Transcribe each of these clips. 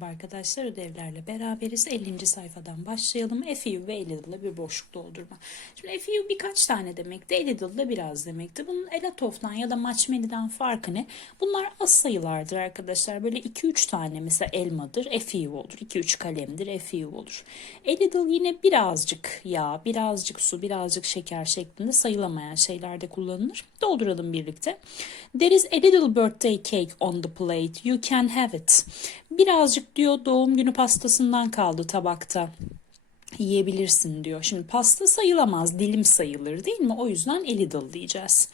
Merhaba arkadaşlar ödevlerle beraberiz. 50. sayfadan başlayalım. A few ve a little'la bir boşluk doldurma. Şimdi a few birkaç tane demekti. A little da biraz demekti. Bunun a lot of'tan ya da many'den farkı ne? Bunlar az sayılardır arkadaşlar. Böyle 2-3 tane mesela elmadır. A few olur. 2-3 kalemdir. A few olur. A little yine birazcık yağ, birazcık su, birazcık şeker şeklinde sayılamayan şeylerde kullanılır. Dolduralım birlikte. There is a little birthday cake on the plate. You can have it. Birazcık diyor doğum günü pastasından kaldı tabakta. Yiyebilirsin diyor. Şimdi pasta sayılamaz, dilim sayılır değil mi? O yüzden a little diyeceğiz.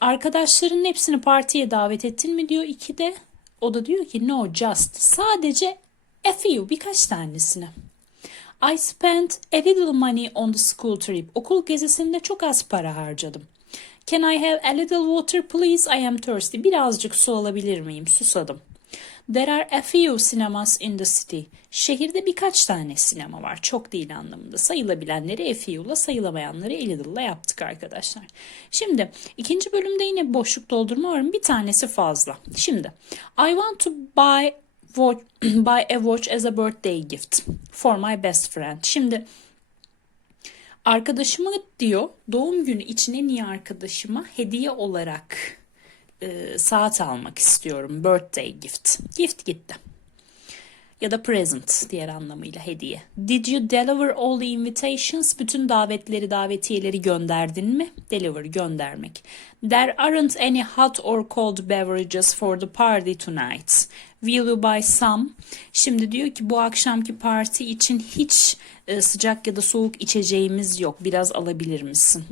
Arkadaşlarının hepsini partiye davet ettin mi diyor iki de. O da diyor ki no just sadece a few birkaç tanesini. I spent a little money on the school trip. Okul gezisinde çok az para harcadım. Can I have a little water please? I am thirsty. Birazcık su alabilir miyim? Susadım. There are a few cinemas in the city. Şehirde birkaç tane sinema var. Çok değil anlamında. Sayılabilenleri a few'la sayılamayanları a little'la yaptık arkadaşlar. Şimdi ikinci bölümde yine boşluk doldurma var. Bir tanesi fazla. Şimdi I want to buy watch, buy a watch as a birthday gift for my best friend. Şimdi arkadaşıma diyor doğum günü için en iyi arkadaşıma hediye olarak e, saat almak istiyorum. Birthday gift. Gift gitti. Ya da present diğer anlamıyla hediye. Did you deliver all the invitations? Bütün davetleri, davetiyeleri gönderdin mi? Deliver, göndermek. There aren't any hot or cold beverages for the party tonight. Will you buy some? Şimdi diyor ki bu akşamki parti için hiç e, sıcak ya da soğuk içeceğimiz yok. Biraz alabilir misin?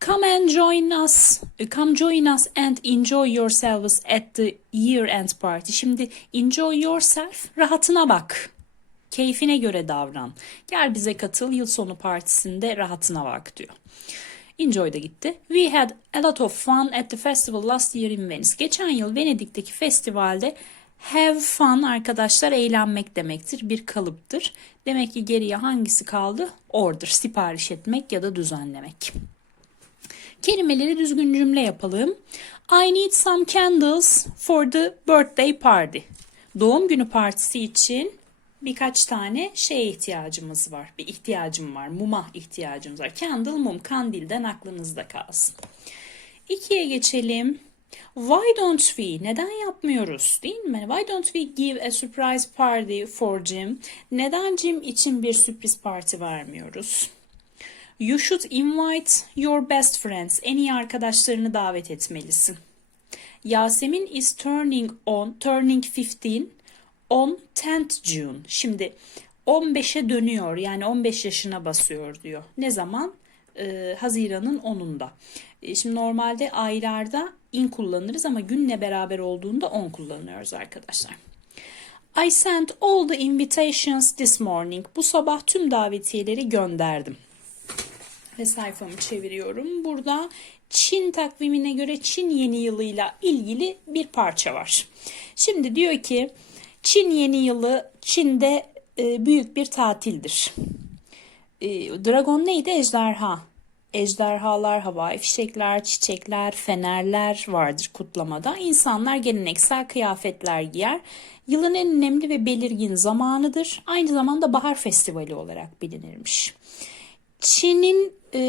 Come and join us. Come join us and enjoy yourselves at the year end party. Şimdi enjoy yourself, rahatına bak. Keyfine göre davran. Gel bize katıl yıl sonu partisinde rahatına bak diyor. Enjoy da gitti. We had a lot of fun at the festival last year in Venice. Geçen yıl Venedik'teki festivalde have fun arkadaşlar eğlenmek demektir. Bir kalıptır. Demek ki geriye hangisi kaldı? Order, sipariş etmek ya da düzenlemek. Kelimeleri düzgün cümle yapalım. I need some candles for the birthday party. Doğum günü partisi için birkaç tane şeye ihtiyacımız var. Bir ihtiyacım var. Muma ihtiyacımız var. Candle mum kandilden aklınızda kalsın. İkiye geçelim. Why don't we? Neden yapmıyoruz? Değil mi? Why don't we give a surprise party for Jim? Neden Jim için bir sürpriz parti vermiyoruz? You should invite your best friends. En iyi arkadaşlarını davet etmelisin. Yasemin is turning on, turning 15 on 10th June. Şimdi 15'e dönüyor yani 15 yaşına basıyor diyor. Ne zaman? Ee, Haziran'ın 10'unda. Ee, şimdi normalde aylarda in kullanırız ama günle beraber olduğunda 10 kullanıyoruz arkadaşlar. I sent all the invitations this morning. Bu sabah tüm davetiyeleri gönderdim ve sayfamı çeviriyorum. Burada Çin takvimine göre Çin yeni yılıyla ilgili bir parça var. Şimdi diyor ki Çin yeni yılı Çin'de e, büyük bir tatildir. E, dragon neydi? Ejderha. Ejderhalar, havai fişekler, çiçekler, fenerler vardır kutlamada. İnsanlar geleneksel kıyafetler giyer. Yılın en önemli ve belirgin zamanıdır. Aynı zamanda bahar festivali olarak bilinirmiş. Çin'in e,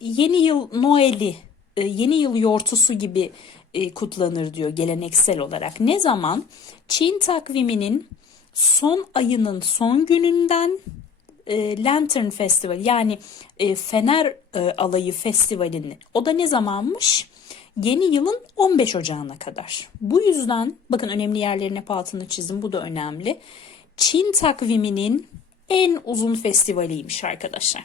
yeni yıl Noel'i, e, yeni yıl yortusu gibi e, kutlanır diyor geleneksel olarak. Ne zaman? Çin takviminin son ayının son gününden e, Lantern Festival yani e, Fener e, Alayı Festivali'ni o da ne zamanmış? Yeni yılın 15 Ocağı'na kadar. Bu yüzden bakın önemli yerlerine hep altını çizdim bu da önemli. Çin takviminin en uzun festivaliymiş arkadaşlar.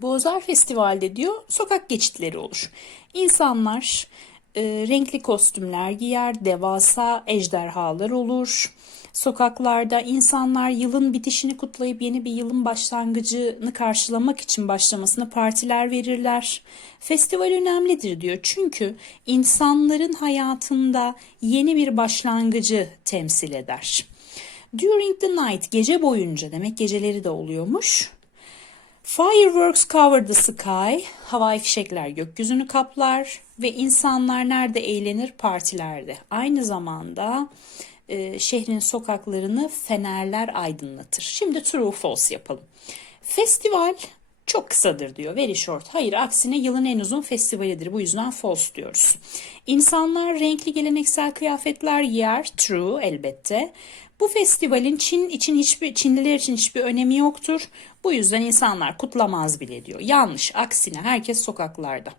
Bu özel festivalde diyor sokak geçitleri olur. İnsanlar e, renkli kostümler giyer, devasa ejderhalar olur. Sokaklarda insanlar yılın bitişini kutlayıp yeni bir yılın başlangıcını karşılamak için başlamasına partiler verirler. Festival önemlidir diyor çünkü insanların hayatında yeni bir başlangıcı temsil eder. During the night gece boyunca demek geceleri de oluyormuş. Fireworks cover the sky. Havai fişekler gökyüzünü kaplar ve insanlar nerede eğlenir? Partilerde. Aynı zamanda e, şehrin sokaklarını fenerler aydınlatır. Şimdi true false yapalım. Festival çok kısadır diyor. Very short. Hayır aksine yılın en uzun festivalidir. Bu yüzden false diyoruz. İnsanlar renkli geleneksel kıyafetler giyer. True elbette. Bu festivalin Çin için hiçbir Çinliler için hiçbir önemi yoktur. Bu yüzden insanlar kutlamaz bile diyor. Yanlış. Aksine herkes sokaklarda.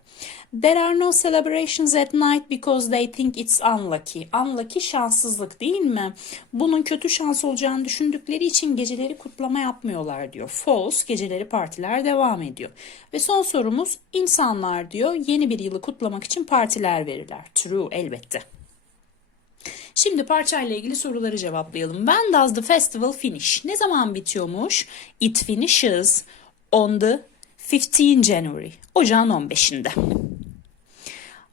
There are no celebrations at night because they think it's unlucky. Unlucky şanssızlık değil mi? Bunun kötü şans olacağını düşündükleri için geceleri kutlama yapmıyorlar diyor. False, geceleri partiler devam ediyor. Ve son sorumuz insanlar diyor yeni bir yılı kutlamak için partiler verirler. True elbette. Şimdi parçayla ilgili soruları cevaplayalım. When does the festival finish? Ne zaman bitiyormuş? It finishes on the 15 January. Ocağın 15'inde.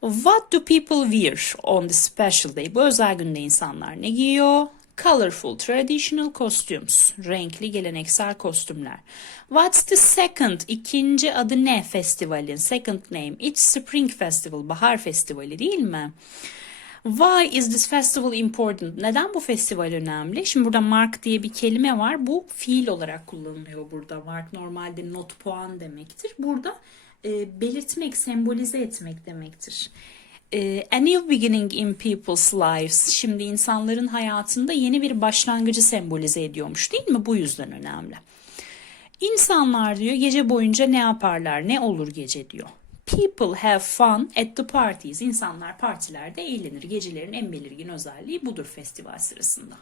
What do people wear on the special day? Bu özel günde insanlar ne giyiyor? Colorful traditional costumes. Renkli geleneksel kostümler. What's the second? İkinci adı ne festivalin? Second name. It's Spring Festival. Bahar festivali değil mi? Why is this festival important? Neden bu festival önemli? Şimdi burada mark diye bir kelime var. Bu fiil olarak kullanılıyor burada. Mark normalde not puan demektir. Burada e, belirtmek, sembolize etmek demektir. E, a new beginning in people's lives. Şimdi insanların hayatında yeni bir başlangıcı sembolize ediyormuş değil mi? Bu yüzden önemli. İnsanlar diyor gece boyunca ne yaparlar, ne olur gece diyor. People have fun at the parties. İnsanlar partilerde eğlenir. Gecelerin en belirgin özelliği budur festival sırasında.